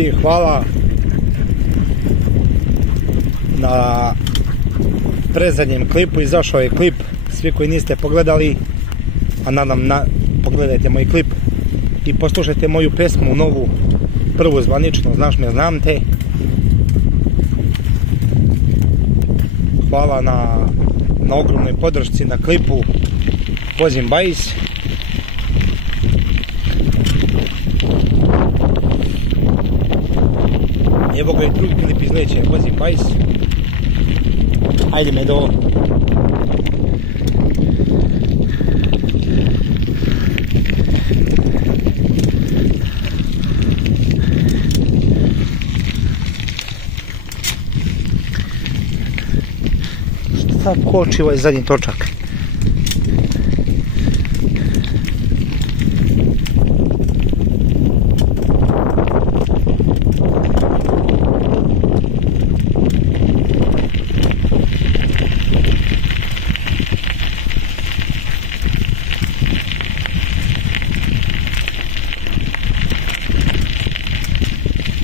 Ljudi, hvala na prezadnjem klipu. Izašao je klip, svi koji niste pogledali, a nadam pogledajte moj klip i poslušajte moju pesmu novu, prvu zvaničnu, Znaš me, znam te. Hvala na ogromnoj podršci na klipu Vozim bajs. Evo ga i drugi klip izleće, Vozim bajs. Ajde me do... Šta koči ovaj zadnji točak?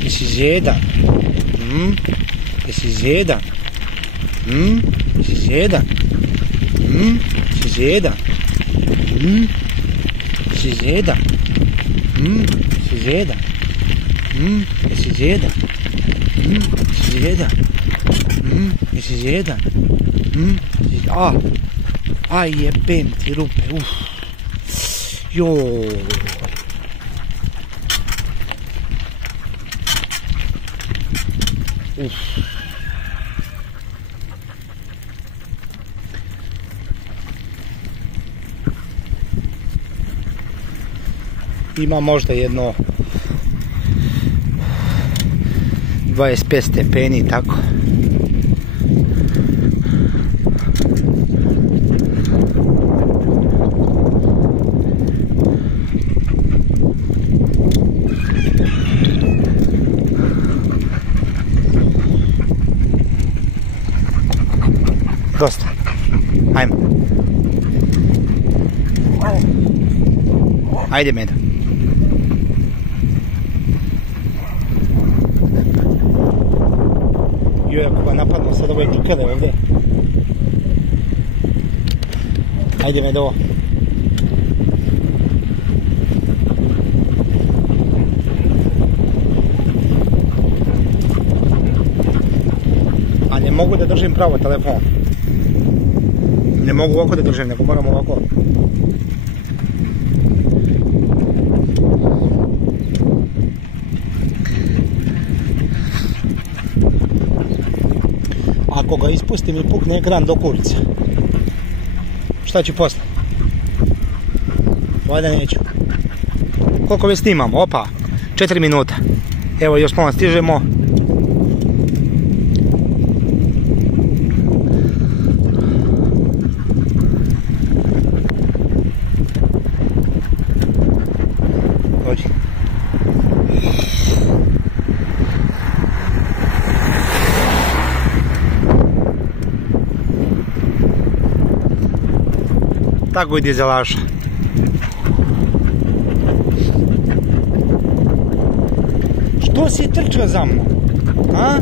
Jesi zjedan? Jesi zjedan? Jesi zjedan? Jesi zjedan? Jesi zjedan? Jesi zjedan? Jesi zjedan? Jesi zjedan? Jesi zjedan? Aj jebem ti rupe, Joj. Ima možda jedno 25 stepeni, tako. Dosta. Ajmo. Ajde, Medo. Joj, ako ga napadno sad ove čukele ovdje. Ajde, Medo. A ne mogu da držim pravo telefon. Ne mogu ovako da držim, nego moram ovako. Ako ga ispustim i pukne ekran do kulice, šta ću posle? Valjda neću. Koliko već snimamo? Opa, 4 minuta. Evo još malo stižemo. Dođi. Tako i dizelaša. Što si trčao za mnom? A?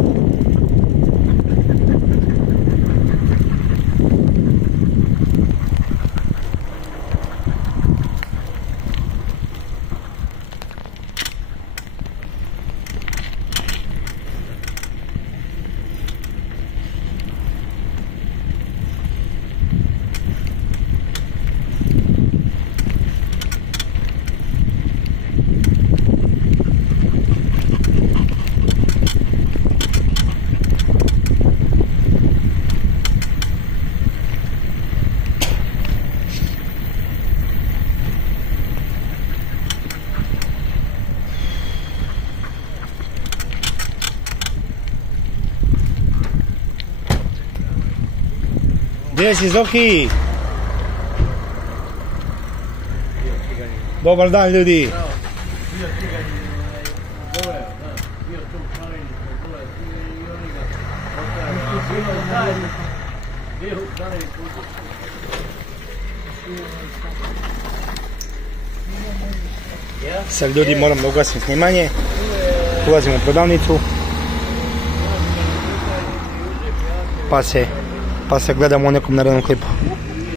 Gdje si, Zoki? Dobar dan, ljudi. Sad ljudi moram da ugasim snimanje. ulazimo u prodavnicu, pa se gledamo u nekom narednom klipu.